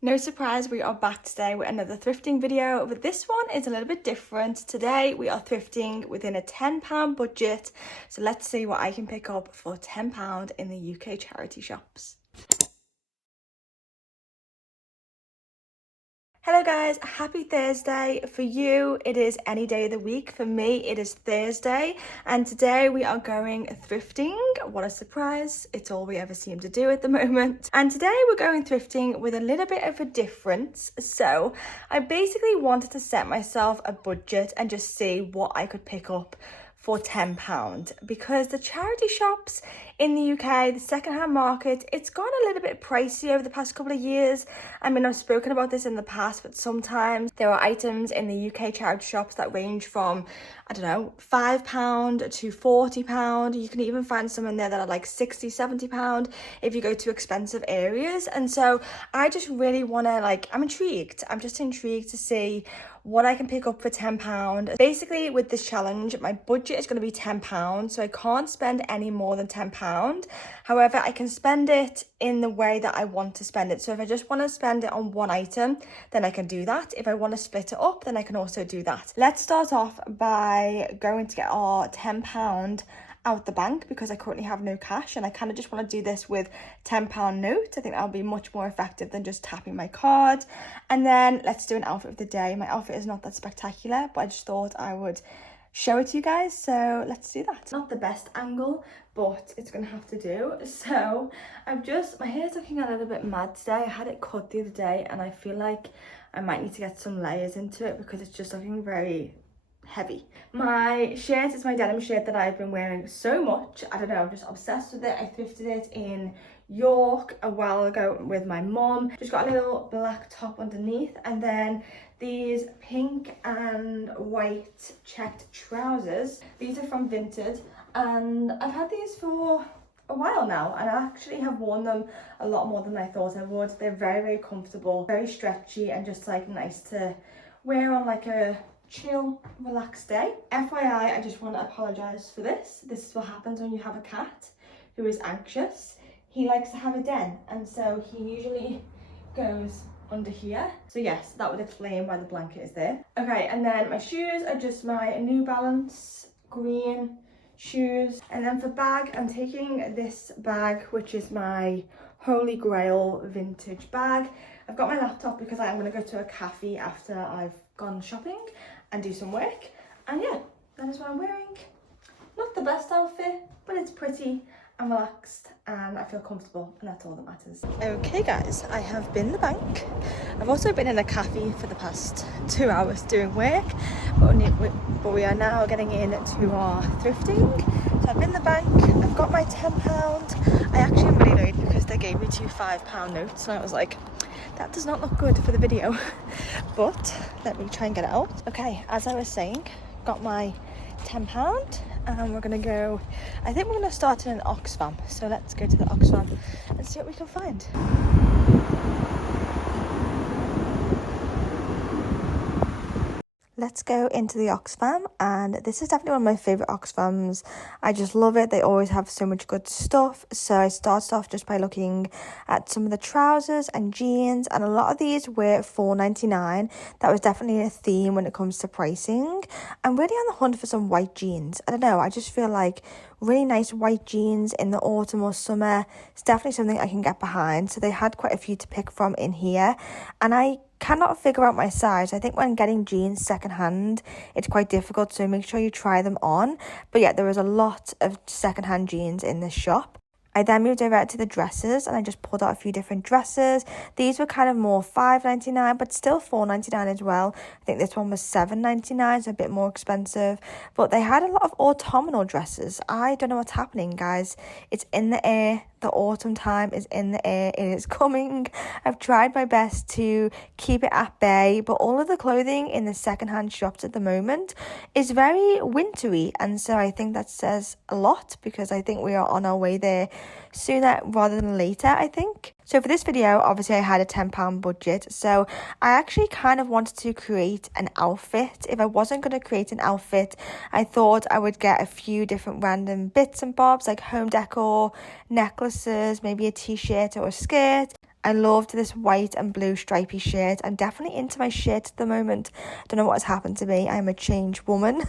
No surprise, we are back today with another thrifting video, but this one is a little bit different. Today we are thrifting within a £10 budget, so let's see what I can pick up for £10 in the UK charity shops. Hello guys, happy Thursday. For you, it is any day of the week. For me, it is Thursday, and today we are going thrifting. What a surprise. It's all we ever seem to do at the moment. And today we're going thrifting with a little bit of a difference. So I basically wanted to set myself a budget and just see what I could pick up for £10, because the charity shops in the UK, the secondhand market, it's gone a little bit pricey over the past couple of years. I mean, I've spoken about this in the past, but sometimes there are items in the UK charity shops that range from, I don't know, £5 to £40. You can even find some in there that are like £60, £70 if you go to expensive areas. And so I just really want to, I'm intrigued. I'm just intrigued to see what I can pick up for £10. Basically, with this challenge, my budget is going to be £10, so I can't spend any more than £10. However, I can spend it in the way that I want to spend it. So if I just want to spend it on one item, then I can do that. If I want to split it up, then I can also do that. Let's start off by going to get our £10 out the bank, because I currently have no cash, and I kind of just want to do this with £10 notes. I think that'll be much more effective than just tapping my card. And then let's do an outfit of the day. My outfit is not that spectacular, but I just thought I would show it to you guys, so let's do that. It's not the best angle, but it's gonna have to do. So my hair's looking a little bit mad today. I had it cut the other day, and I feel like I might need to get some layers into it because it's just looking very heavy. My shirt is my denim shirt that I've been wearing so much. I don't know, I'm just obsessed with it. I thrifted it in York a while ago with my mum. Just got a little black top underneath, and then these pink and white checked trousers. These are from Vinted, and I've had these for a while now, and I actually have worn them a lot more than I thought I would. They're very, very comfortable, very stretchy, and just nice to wear on a chill, relaxed day. FYI, I just want to apologise for this. This is what happens when you have a cat who is anxious. He likes to have a den, and so he usually goes under here. So yes, that would explain why the blanket is there. Okay, and then my shoes are just my New Balance green shoes. And then for bag, I'm taking this bag, which is my Holy Grail vintage bag. I've got my laptop because I am going to go to a cafe after I've gone shopping and do some work. And yeah, that is what I'm wearing. Not the best outfit, but it's pretty and relaxed, and I feel comfortable, and that's all that matters. Okay guys, I have been in the bank. I've also been in a cafe for the past 2 hours doing work, but we are now getting into our thrifting. So I've been in the bank, I've got my £10. I actually am really annoyed because they gave me two £5 notes, and I was like, that does not look good for the video. But let me try and get it out. Okay, as I was saying, got my £10, and we're gonna go, I think we're gonna start in an Oxfam. So let's go to the Oxfam and see what we can find. Let's go into the Oxfam, and this is definitely one of my favourite Oxfams. I just love it. They always have so much good stuff. So I started off just by looking at some of the trousers and jeans, and a lot of these were $4.99. That was definitely a theme when it comes to pricing. I'm really on the hunt for some white jeans. I don't know, I just feel like really nice white jeans in the autumn or summer. It's definitely something I can get behind. So they had quite a few to pick from in here, and I cannot figure out my size. I think when getting jeans secondhand, it's quite difficult, so make sure you try them on. But yeah, there was a lot of secondhand jeans in this shop. I then moved over to the dresses, and I just pulled out a few different dresses. These were kind of more $5.99, but still $4.99 as well. I think this one was $7.99, so a bit more expensive. But they had a lot of autumnal dresses. I don't know what's happening, guys. It's in the air. The autumn time is in the air. It is coming. I've tried my best to keep it at bay, but all of the clothing in the secondhand shops at the moment is very wintry, and so I think that says a lot, because I think we are on our way there sooner rather than later, I think. So for this video, obviously I had a £10 budget, so I actually kind of wanted to create an outfit. If I wasn't going to create an outfit, I thought I would get a few different random bits and bobs, like home decor, necklaces, maybe a t-shirt or a skirt. I loved this white and blue stripy shirt. I'm definitely into my shirt at the moment. Don't know what has happened to me. I'm a changed woman.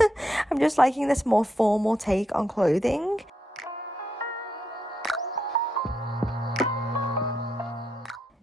I'm just liking this more formal take on clothing.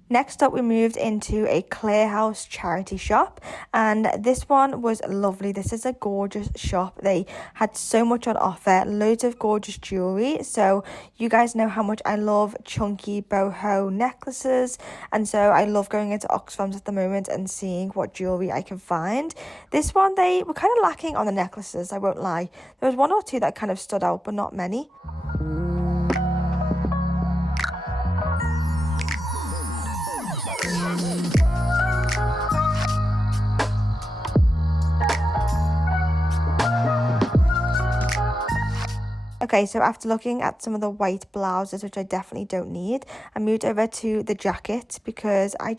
Next up, we moved into a Clear House charity shop, and this one was lovely. This is a gorgeous shop. They had so much on offer, loads of gorgeous jewelry. So you guys know how much I love chunky boho necklaces, and so I love going into Oxfam at the moment and seeing what jewelry I can find. This one, they were kind of lacking on the necklaces, I won't lie. There was one or two that kind of stood out, but not many. Okay, so after looking at some of the white blouses, which I definitely don't need, I moved over to the jacket because I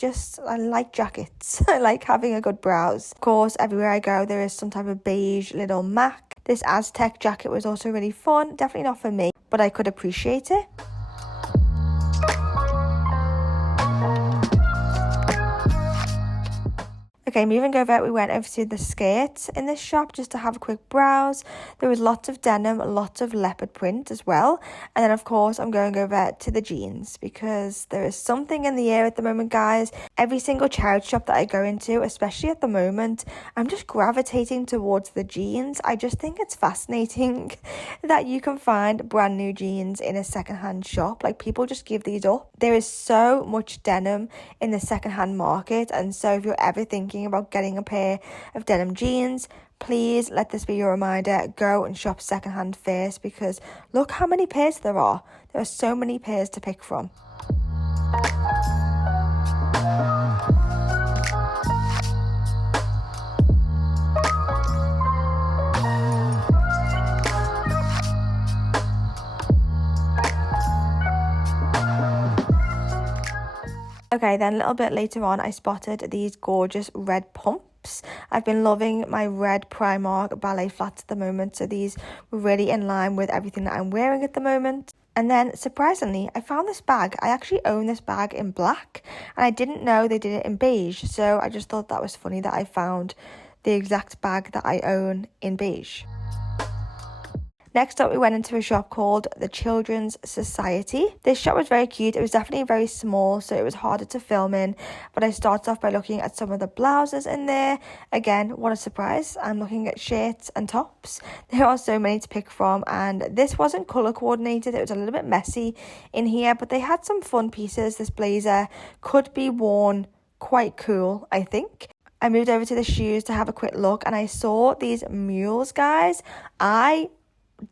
like jackets. I like having a good browse. Of course, everywhere I go, there is some type of beige little MAC. This Aztec jacket was also really fun. Definitely not for me, but I could appreciate it. Okay, moving over, we went over to the skirts in this shop just to have a quick browse. There was lots of denim, lots of leopard print as well. And then, of course, I'm going over to the jeans because there is something in the air at the moment, guys. Every single charity shop that I go into, especially at the moment, I'm just gravitating towards the jeans. I just think it's fascinating that you can find brand new jeans in a secondhand shop. Like, people just give these up. There is so much denim in the secondhand market. And so if you're ever thinking about getting a pair of denim jeans, please let this be your reminder. Go and shop secondhand first because look how many pairs there are. There are so many pairs to pick from. Okay, then a little bit later on, I spotted these gorgeous red pumps. I've been loving my red Primark ballet flats at the moment, so these were really in line with everything that I'm wearing at the moment. And then, surprisingly, I found this bag. I actually own this bag in black, and I didn't know they did it in beige, so I just thought that was funny that I found the exact bag that I own in beige. Next up, we went into a shop called the Children's Society. This shop was very cute. It was definitely very small, so it was harder to film in. But I started off by looking at some of the blouses in there. Again, what a surprise. I'm looking at shirts and tops. There are so many to pick from. And this wasn't colour coordinated. It was a little bit messy in here. But they had some fun pieces. This blazer could be worn quite cool, I think. I moved over to the shoes to have a quick look. And I saw these mules, guys. I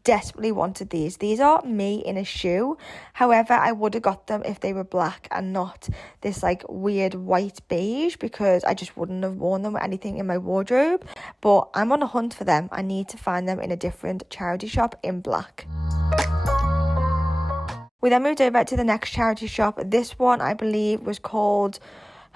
desperately wanted these. These are me in a shoe. However, I would have got them if they were black and not this like weird white beige because I just wouldn't have worn them with anything in my wardrobe. But I'm on a hunt for them. I need to find them in a different charity shop in black. We then moved over to the next charity shop. This one I believe was called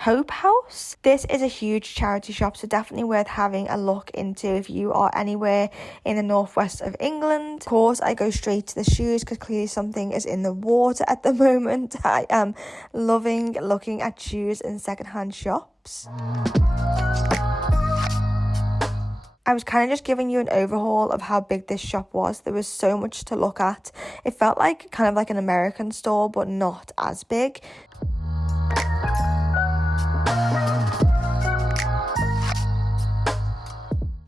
Hope House. This is a huge charity shop, so definitely worth having a look into if you are anywhere in the northwest of England. Of course, I go straight to the shoes because clearly something is in the water at the moment. I am loving looking at shoes in secondhand shops. I was kind of just giving you an overhaul of how big this shop was. There was so much to look at. It felt like kind of like an American store, but not as big.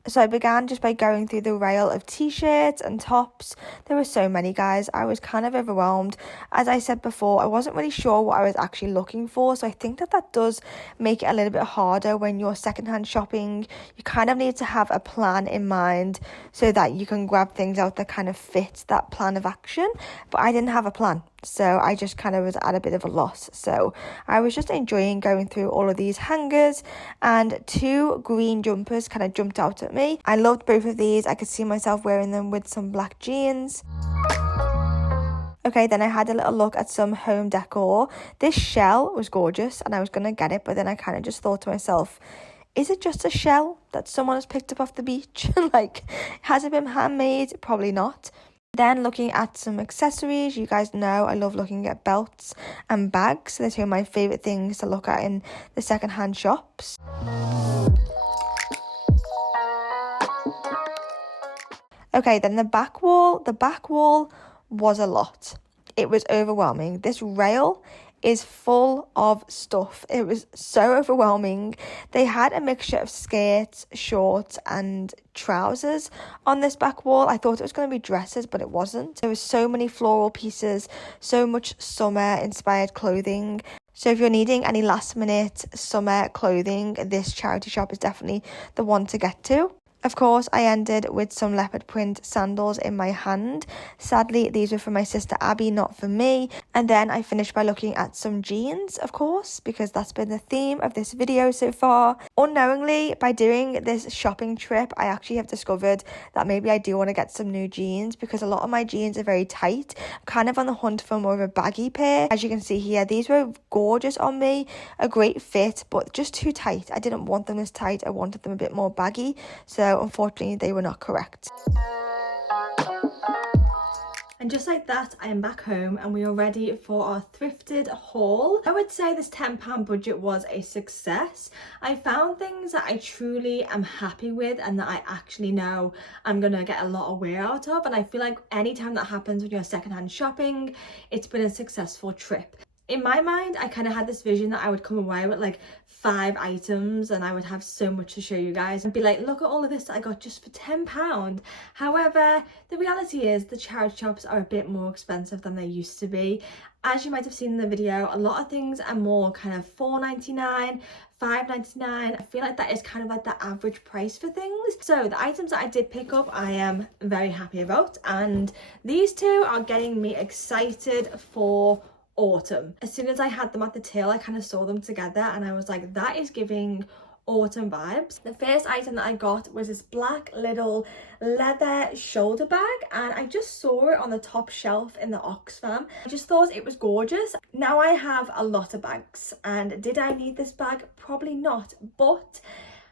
So I began just by going through the rail of t-shirts and tops. There were so many, guys. I was kind of overwhelmed. As I said before, I wasn't really sure what I was actually looking for. So I think that does make it a little bit harder when you're secondhand shopping. You kind of need to have a plan in mind so that you can grab things out that kind of fit that plan of action. But I didn't have a plan. So I just kind of was at a bit of a loss. So I was just enjoying going through all of these hangers, and two green jumpers kind of jumped out at me. I loved both of these. I could see myself wearing them with some black jeans. Okay, then I had a little look at some home decor. This shell was gorgeous and I was going to get it, but then I kind of just thought to myself, is it just a shell that someone has picked up off the beach? Like, has it been handmade? Probably not. Then looking at some accessories, you guys know I love looking at belts and bags. They're two of my favourite things to look at in the second-hand shops. Okay, then the back wall was a lot. It was overwhelming. This rail is full of stuff. It was so overwhelming. They had a mixture of skirts, shorts and trousers on this back wall. I thought it was going to be dresses, but it wasn't. There was so many floral pieces, so much summer inspired clothing. So if you're needing any last minute summer clothing, this charity shop is definitely the one to get to. Of course, I ended with some leopard print sandals in my hand. Sadly, these were for my sister Abby, not for me. And then I finished by looking at some jeans, of course, because that's been the theme of this video so far. Unknowingly, by doing this shopping trip, I actually have discovered that maybe I do want to get some new jeans because a lot of my jeans are very tight. I'm kind of on the hunt for more of a baggy pair. As you can see here, these were gorgeous on me, a great fit, but just too tight. I didn't want them this tight. I wanted them a bit more baggy. So unfortunately, they were not correct. And just like that, I am back home and we are ready for our thrifted haul. I would say this £10 budget was a success. I found things that I truly am happy with and that I actually know I'm gonna get a lot of wear out of. And I feel like anytime that happens when you're secondhand shopping, it's been a successful trip. In my mind, I kind of had this vision that I would come away with like 5 items and I would have so much to show you guys and be like, look at all of this that I got just for £10. However, the reality is the charity shops are a bit more expensive than they used to be. As you might have seen in the video, a lot of things are more kind of $4.99, $5.99. I feel like that is kind of like the average price for things. So the items that I did pick up, I am very happy about. And these two are getting me excited for autumn. As soon as I had them at the till, I kind of saw them together and I was like, that is giving autumn vibes. The first item that I got was this black little leather shoulder bag and I just saw it on the top shelf in the Oxfam. I just thought it was gorgeous. Now I have a lot of bags and did I need this bag? Probably not, but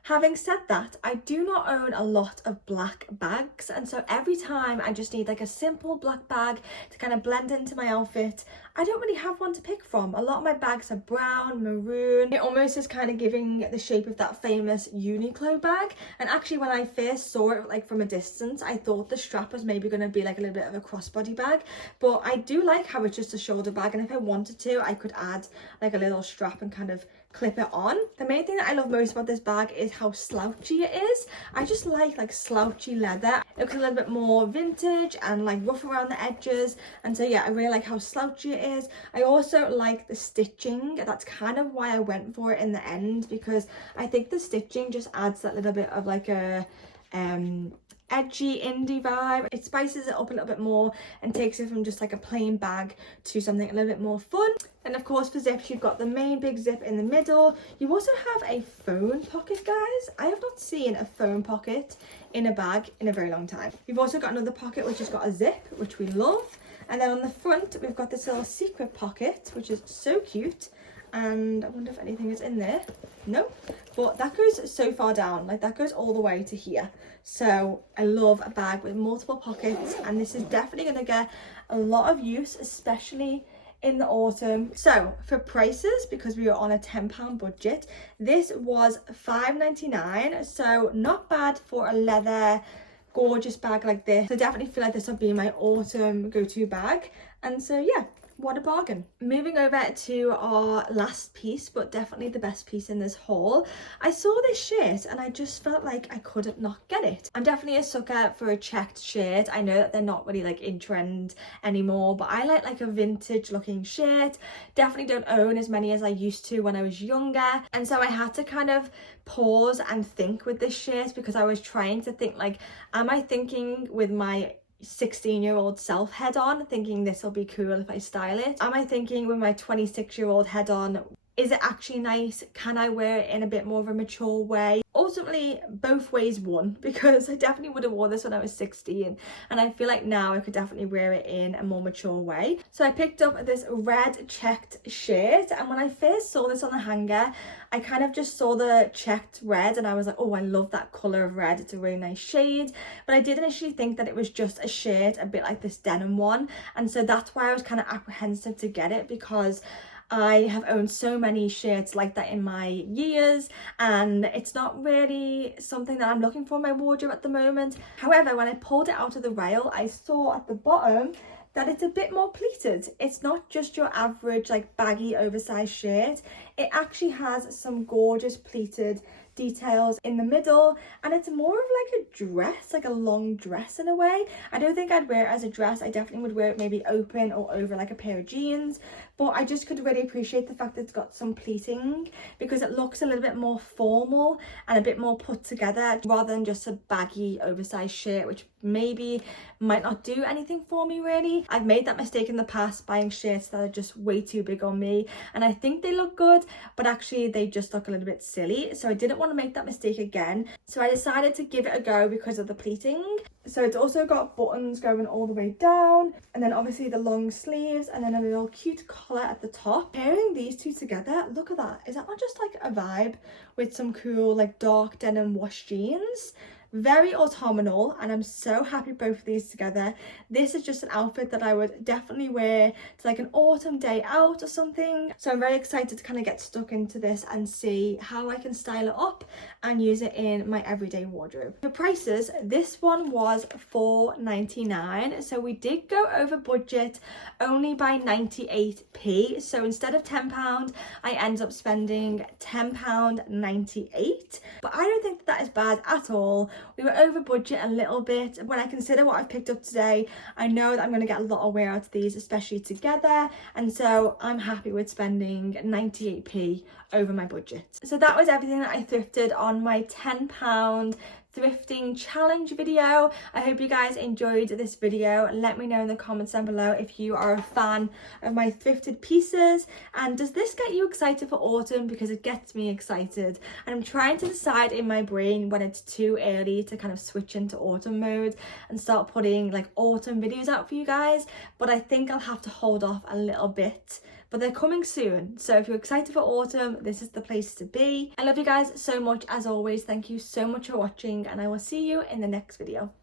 having said that, I do not own a lot of black bags, and so every time I just need like a simple black bag to kind of blend into my outfit, I don't really have one to pick from. A lot of my bags are brown, maroon. It almost is kind of giving the shape of that famous Uniqlo bag. And actually when I first saw it like from a distance, I thought the strap was maybe going to be like a little bit of a crossbody bag. But I do like how it's just a shoulder bag, and if I wanted to, I could add like a little strap and kind of clip it on. The main thing that I love most about this bag is how slouchy it is. I just like slouchy leather. It looks a little bit more vintage and like rough around the edges, and so yeah, I really like how slouchy it is. I also like the stitching. That's kind of why I went for it in the end, because I think the stitching just adds that little bit of like a edgy indie vibe. It spices it up a little bit more and takes it from just like a plain bag to something a little bit more fun. And of course for zips, you've got the main big zip in the middle. You also have a phone pocket, guys. I have not seen a phone pocket in a bag in a very long time. You've also got another pocket which has got a zip, which we love. And then on the front, we've got this little secret pocket, which is so cute. And I wonder if anything is in there. No, but that goes so far down, like that goes all the way to here. So I love a bag with multiple pockets, and this is definitely going to get a lot of use, especially in the autumn. So for prices, because we were on a £10 budget, this was $5.99, so not bad for a leather gorgeous bag like this. So I definitely feel like this will be my autumn go-to bag, and so yeah, what a bargain. Moving over to our last piece, but definitely the best piece in this haul. I saw this shirt and I just felt like I couldn't not get it. I'm definitely a sucker for a checked shirt. I know that they're not really like in trend anymore, but I like a vintage looking shirt. Definitely don't own as many as I used to when I was younger. And so I had to kind of pause and think with this shirt, because I was trying to think like, am I thinking with my 16-year-old self head on, thinking this will be cool if I style it? Am I thinking with my 26-year-old head on, Is it actually nice? Can I wear it in a bit more of a mature way? Ultimately, both ways won, because I definitely would have worn this when I was 16, and I feel like now I could definitely wear it in a more mature way. So I picked up this red checked shirt, and when I first saw this on the hanger, I kind of just saw the checked red and I was like, oh, I love that colour of red, it's a really nice shade. But I did initially think that it was just a shirt, a bit like this denim one, and so that's why I was kind of apprehensive to get it, because I have owned so many shirts like that in my years, and it's not really something that I'm looking for in my wardrobe at the moment. However, when I pulled it out of the rail, I saw at the bottom that it's a bit more pleated. It's not just your average like baggy oversized shirt. It actually has some gorgeous pleated details in the middle, and it's more of like a dress, like a long dress in a way. I don't think I'd wear it as a dress. I definitely would wear it maybe open or over like a pair of jeans, but I just could really appreciate the fact that it's got some pleating, because it looks a little bit more formal and a bit more put together rather than just a baggy oversized shirt, which maybe might not do anything for me really. I've made that mistake in the past, buying shirts that are just way too big on me, and I think they look good, but actually they just look a little bit silly. So I didn't want to make that mistake again, so I decided to give it a go because of the pleating. So it's also got buttons going all the way down, and then obviously the long sleeves, and then a little cute collar at the top. Pairing these two together, look at that. Is that not just like a vibe with some cool like dark denim wash jeans? Very autumnal, and I'm so happy both of these together. This is just an outfit that I would definitely wear to like an autumn day out or something. So I'm very excited to kind of get stuck into this and see how I can style it up and use it in my everyday wardrobe. For prices, this one was $4.99, so we did go over budget only by 98p. So instead of £10, I ended up spending £10.98, but I don't think that is bad at all. We were over budget a little bit. When I consider what I've picked up today, I know that I'm going to get a lot of wear out of these, especially together, and so I'm happy with spending 98p over my budget. So that was everything that I thrifted on my £10 thrifting challenge video. I hope you guys enjoyed this video. Let me know in the comments down below if you are a fan of my thrifted pieces, and does this get you excited for autumn, because it gets me excited, and I'm trying to decide in my brain when it's too early to kind of switch into autumn mode and start putting like autumn videos out for you guys, but I think I'll have to hold off a little bit. But they're coming soon, so if you're excited for autumn, this is the place to be. I love you guys so much as always. Thank you so much for watching, and I will see you in the next video.